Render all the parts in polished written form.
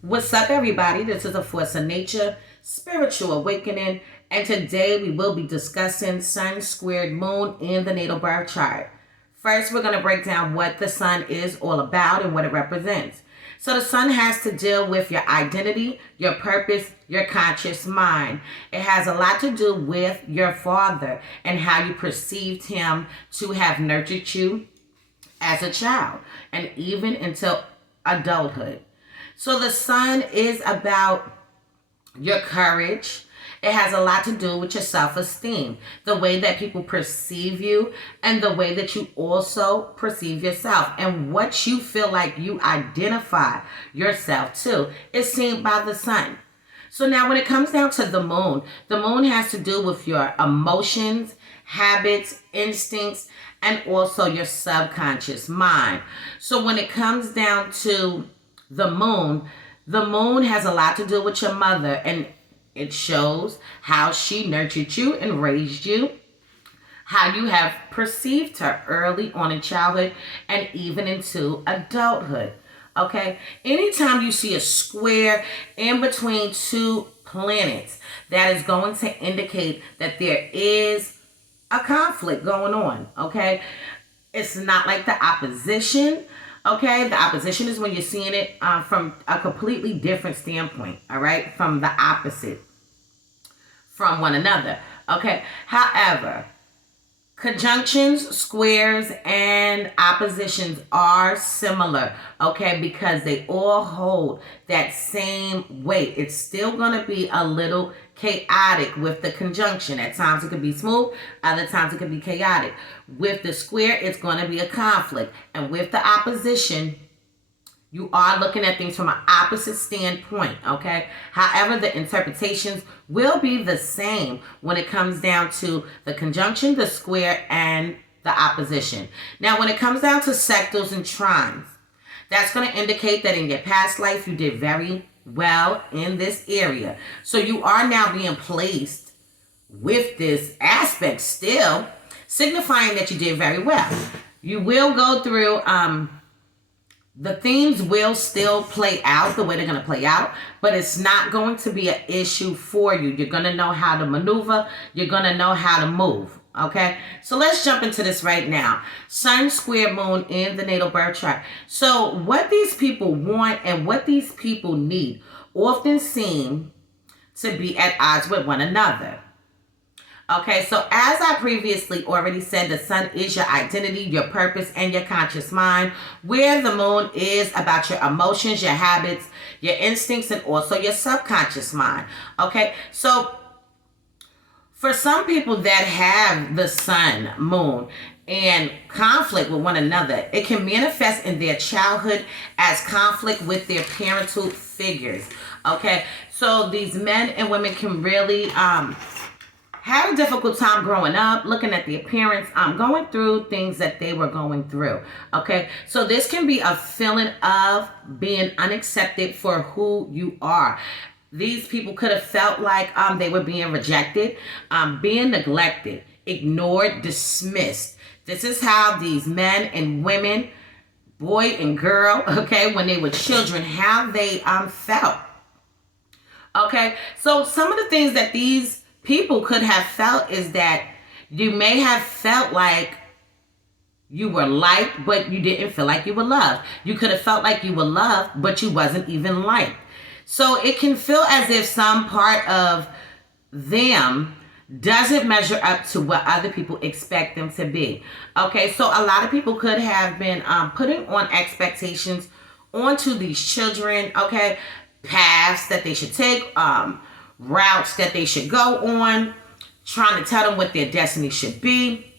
What's up, everybody? This is a Force of Nature Spiritual Awakening, and today we will be discussing Sun squared Moon in the natal birth chart. First, we're going to break down what the Sun is all about and what it represents. So the Sun has to deal with your identity, your purpose, your conscious mind. It has a lot to do with your father and how you perceived him to have nurtured you as a child and even until adulthood. So the Sun is about your courage. It has a lot to do with your self-esteem, the way that people perceive you, and the way that you also perceive yourself, and what you feel like you identify yourself to is seen by the Sun. So now when it comes down to the moon has to do with your emotions, habits, instincts, and also your subconscious mind. So when it comes down to the moon has a lot to do with your mother, and it shows how she nurtured you and raised you, how you have perceived her early on in childhood and even into adulthood. Okay, anytime you see a square in between two planets, that is going to indicate that there is a conflict going on. Okay, it's not like the opposition. Okay, the opposition is when you're seeing it from a completely different standpoint, all right, from the opposite from one another. Okay, however, conjunctions, squares, and oppositions are similar, okay, because they all hold that same weight. It's still going to be a little chaotic with the conjunction. At times it could be smooth, other times it could be chaotic. With the square, it's going to be a conflict. And with the opposition, you are looking at things from an opposite standpoint, okay? However, the interpretations will be the same when it comes down to the conjunction, the square, and the opposition. Now, when it comes down to sectors and trines, that's going to indicate that in your past life, you did very well in this area. So you are now being placed with this aspect still, signifying that you did very well. You will go through... the themes will still play out the way they're going to play out, but it's not going to be an issue for you. You're going to know how to maneuver. You're going to know how to move. Okay, so let's jump into this right now. Sun square moon in the natal birth chart. So what these people want and what these people need often seem to be at odds with one another. Okay, so as I previously already said, the Sun is your identity, your purpose, and your conscious mind, where the moon is about your emotions, your habits, your instincts, and also your subconscious mind. Okay, so for some people that have the Sun, moon, and conflict with one another, it can manifest in their childhood as conflict with their parental figures. Okay, so these men and women can really... had a difficult time growing up, looking at the appearance, going through things that they were going through, okay? So this can be a feeling of being unaccepted for who you are. These people could have felt like they were being rejected, being neglected, ignored, dismissed. This is how these men and women, boy and girl, okay, when they were children, how they felt, okay? So some of the things that these people could have felt is that you may have felt like you were liked, but you didn't feel like you were loved. You could have felt like you were loved, but you wasn't even liked. So it can feel as if some part of them doesn't measure up to what other people expect them to be. Okay, so a lot of people could have been putting on expectations onto these children, okay, paths that they should take, routes that they should go on, trying to tell them what their destiny should be,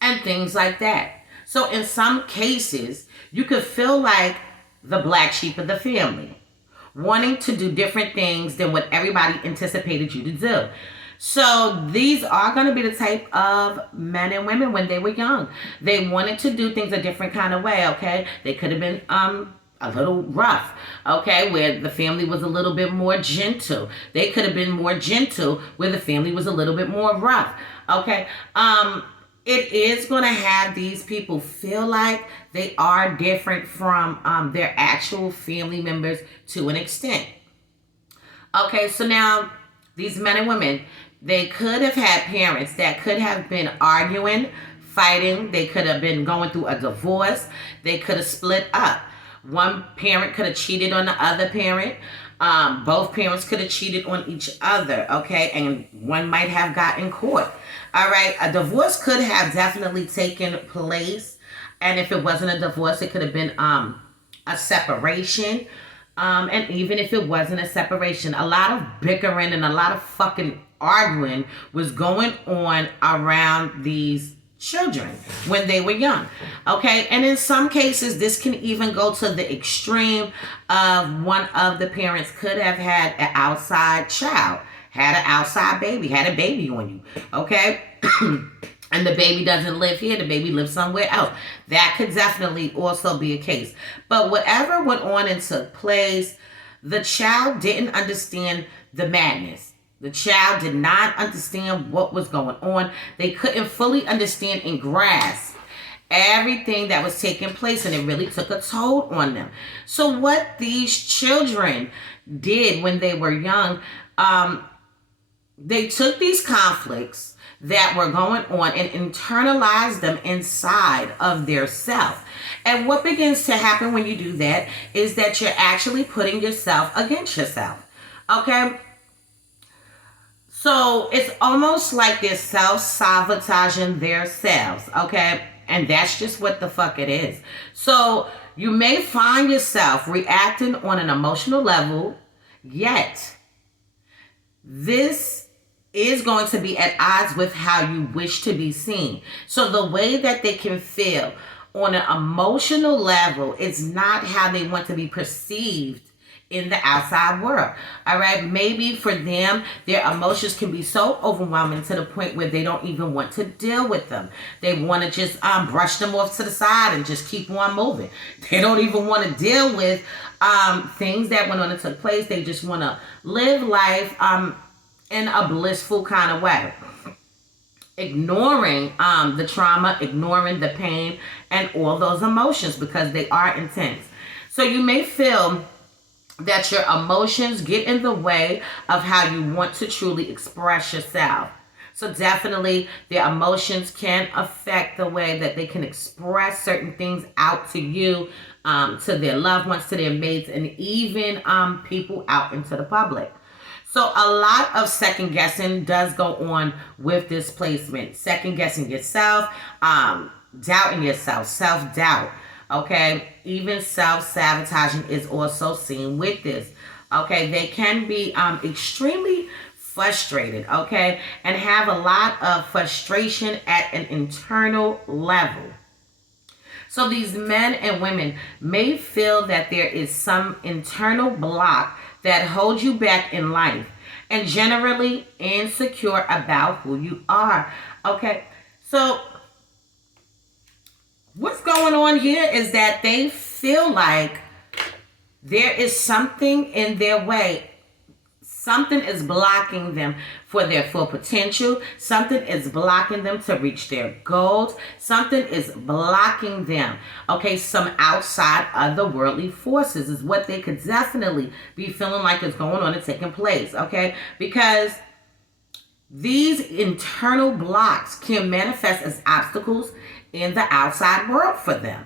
and things like that. So in some cases, you could feel like the black sheep of the family, wanting to do different things than what everybody anticipated you to do. So these are going to be the type of men and women when they were young. They wanted to do things a different kind of way, okay? They could have been a little rough, okay, where the family was a little bit more gentle. They could have been more gentle where the family was a little bit more rough, okay? it is going to have these people feel like they are different from their actual family members to an extent. Okay, so now these men and women, they could have had parents that could have been arguing, fighting. They could have been going through a divorce. They could have split up. One parent could have cheated on the other parent. Both parents could have cheated on each other, okay? And one might have gotten caught. All right, a divorce could have definitely taken place. And if it wasn't a divorce, it could have been a separation. And even if it wasn't a separation, a lot of bickering and a lot of fucking arguing was going on around these children when they were young. Okay, and in some cases, this can even go to the extreme of one of the parents could have had an outside child, had an outside baby, had a baby on you. Okay. And the baby doesn't live here, the baby lives somewhere else. That could definitely also be a case. But whatever went on and took place, the child didn't understand the madness. The child did not understand what was going on. They couldn't fully understand and grasp everything that was taking place, and it really took a toll on them. So what these children did when they were young, they took these conflicts that were going on and internalize them inside of their self. And what begins to happen when you do that is that you're actually putting yourself against yourself. Okay? So it's almost like they're self-sabotaging themselves. Okay? And that's just what the fuck it is. So you may find yourself reacting on an emotional level, yet this is going to be at odds with how you wish to be seen. So the way that they can feel on an emotional level is not how they want to be perceived in the outside world. All right, maybe for them, their emotions can be so overwhelming to the point where they don't even want to deal with them. They want to just brush them off to the side and just keep on moving. They don't even want to deal with things that went on and took place. They just want to live life in a blissful kind of way, ignoring the trauma, ignoring the pain, and all those emotions because they are intense. So you may feel that your emotions get in the way of how you want to truly express yourself. So definitely their emotions can affect the way that they can express certain things out to you, to their loved ones, to their mates, and even people out into the public. So a lot of second guessing does go on with this placement. Second guessing yourself, doubting yourself, self-doubt. Okay, even self-sabotaging is also seen with this. Okay, they can be extremely frustrated, okay, and have a lot of frustration at an internal level. So these men and women may feel that there is some internal block that holds you back in life and generally insecure about who you are. Okay, so what's going on here is that they feel like there is something in their way. Something is blocking them for their full potential. Something is blocking them to reach their goals. Something is blocking them. Okay, some outside otherworldly forces is what they could definitely be feeling like is going on and taking place. Okay, because these internal blocks can manifest as obstacles in the outside world for them.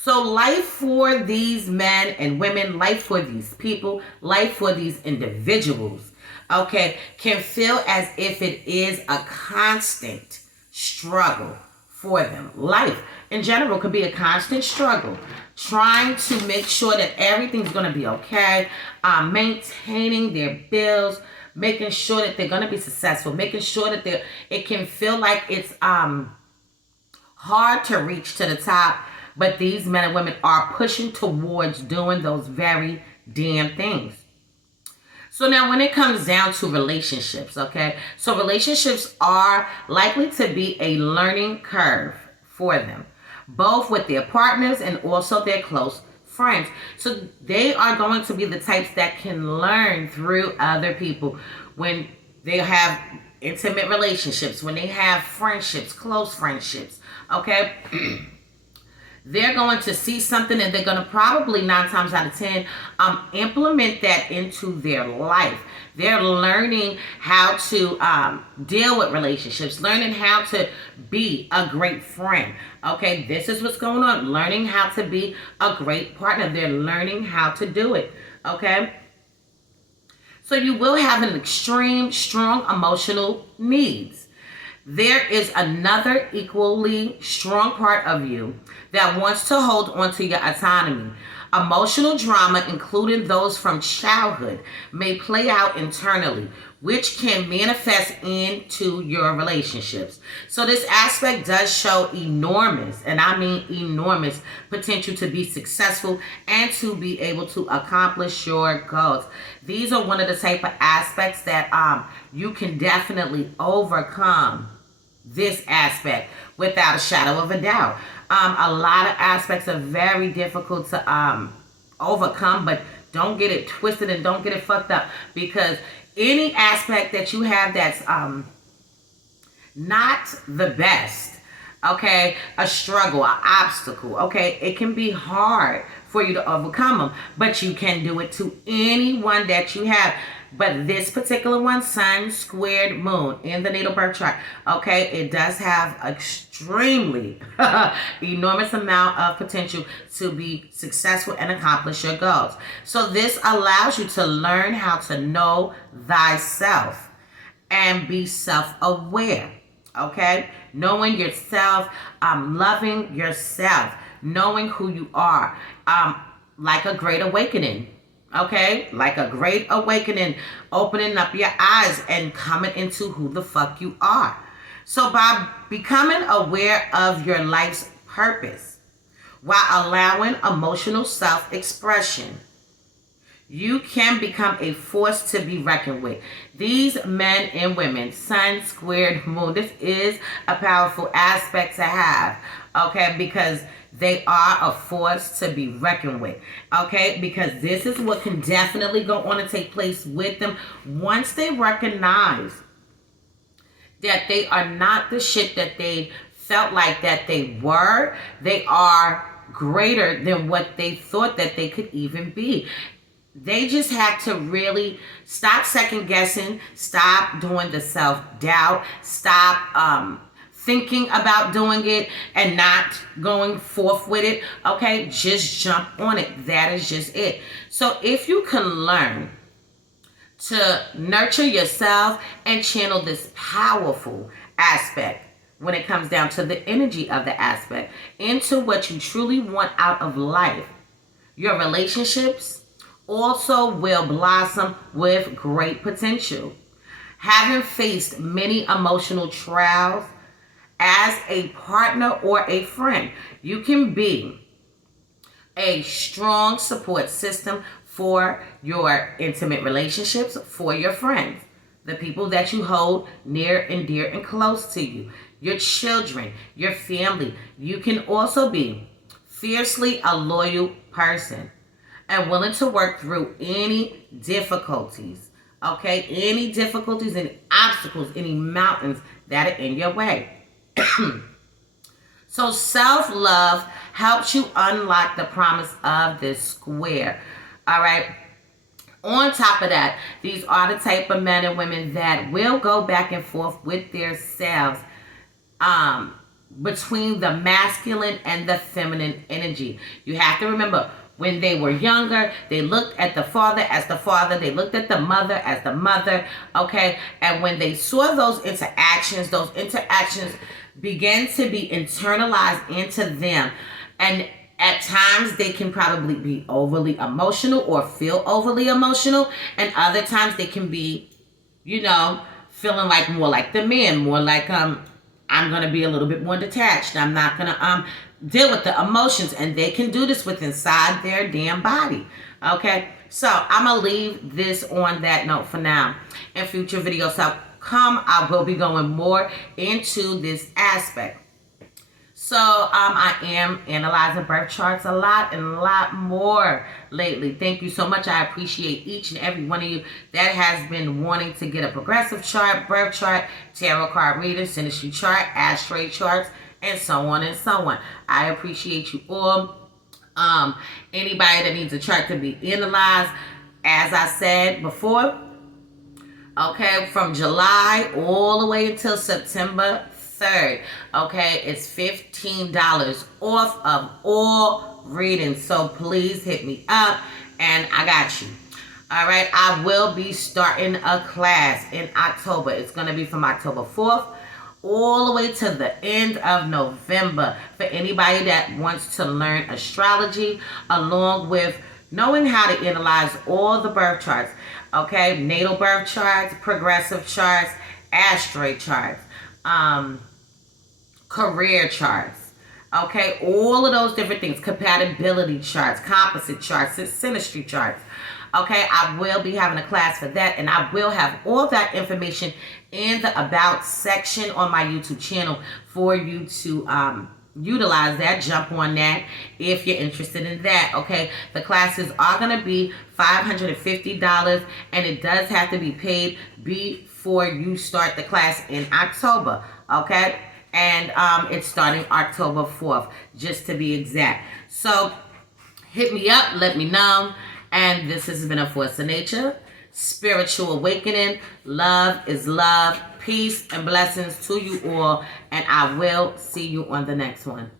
So life for these men and women, life for these people, life for these individuals, okay, can feel as if it is a constant struggle for them. Life in general could be a constant struggle, trying to make sure that everything's going to be okay, maintaining their bills, making sure that they're going to be successful, making sure that it can feel like it's hard to reach to the top. But these men and women are pushing towards doing those very damn things. So now when it comes down to relationships, okay, so relationships are likely to be a learning curve for them, both with their partners and also their close friends. So they are going to be the types that can learn through other people when they have intimate relationships, when they have friendships, close friendships, okay, they're going to see something and they're going to probably 9 times out of 10 implement that into their life. They're learning how to deal with relationships, learning how to be a great friend. Okay, this is what's going on. Learning how to be a great partner. They're learning how to do it. Okay. So you will have an extreme, strong emotional needs. There is another equally strong part of you that wants to hold on to your autonomy. Emotional drama, including those from childhood, may play out internally, which can manifest into your relationships. So this aspect does show enormous, and I mean enormous, potential to be successful and to be able to accomplish your goals. These are one of the type of aspects that you can definitely overcome this aspect without a shadow of a doubt. A lot of aspects are very difficult to overcome, but don't get it twisted and don't get it fucked up, because any aspect that you have that's not the best, okay, a struggle, an obstacle, okay, it can be hard for you to overcome them, but you can do it to anyone that you have. But this particular one, sun squared moon in the natal birth chart, okay, it does have extremely enormous amount of potential to be successful and accomplish your goals. So this allows you to learn how to know thyself and be self-aware, okay? Knowing yourself, loving yourself, knowing who you are, like a great awakening. Okay, like a great awakening, opening up your eyes and coming into who the fuck you are. So by becoming aware of your life's purpose while allowing emotional self-expression, you can become a force to be reckoned with. These men and women, sun squared moon, this is a powerful aspect to have, okay, because they are a force to be reckoned with, okay? Because this is what can definitely go on and take place with them once they recognize that they are not the shit that they felt like that they were. They are greater than what they thought that they could even be. They just have to really stop second guessing, stop doing the self-doubt, stop thinking about doing it and not going forth with it, okay? Just jump on it. That is just it. So if you can learn to nurture yourself and channel this powerful aspect when it comes down to the energy of the aspect into what you truly want out of life, your relationships also will blossom with great potential. Having faced many emotional trials, as a partner or a friend, you can be a strong support system for your intimate relationships, for your friends, the people that you hold near and dear and close to you, your children, your family. You can also be fiercely a loyal person and willing to work through any difficulties, okay? Any difficulties, any obstacles, any mountains that are in your way. So self-love helps you unlock the promise of this square. All right. On top of that, these are the type of men and women that will go back and forth with their selves between the masculine and the feminine energy. You have to remember, when they were younger, they looked at the father as the father. They looked at the mother as the mother, okay? And when they saw those interactions began to be internalized into them. And at times, they can probably be overly emotional or feel overly emotional. And other times, they can be, feeling like more like the man, more like, I'm going to be a little bit more detached. I'm not going to deal with the emotions. And they can do this with inside their damn body. Okay? So, I'm going to leave this on that note for now. In future videos, I will be going more into this aspect. So I am analyzing birth charts a lot and a lot more lately. Thank you so much. I appreciate each and every one of you that has been wanting to get a progressive chart, birth chart, tarot card reading, synastry chart, asteroid charts, and so on and so on. I appreciate you all. Anybody that needs a chart to be analyzed, as I said before, okay, from July all the way until September 3rd, okay, it's $15 off of all readings. So please hit me up and I got you. All right, I will be starting a class in October. It's going to be from October 4th all the way to the end of November for anybody that wants to learn astrology along with knowing how to analyze all the birth charts. Okay, natal birth charts, progressive charts, asteroid charts, career charts. Okay, all of those different things, compatibility charts, composite charts, synastry charts. Okay, I will be having a class for that, and I will have all that information in the About section on my YouTube channel for you to utilize that, jump on that if you're interested in that. Okay, the classes are going to be $550, and it does have to be paid before you start the class in October. Okay, and it's starting October 4th, just to be exact. So hit me up, let me know. And this has been A Force of Nature, Spiritual Awakening. Love is love. Peace and blessings to you all. And I will see you on the next one.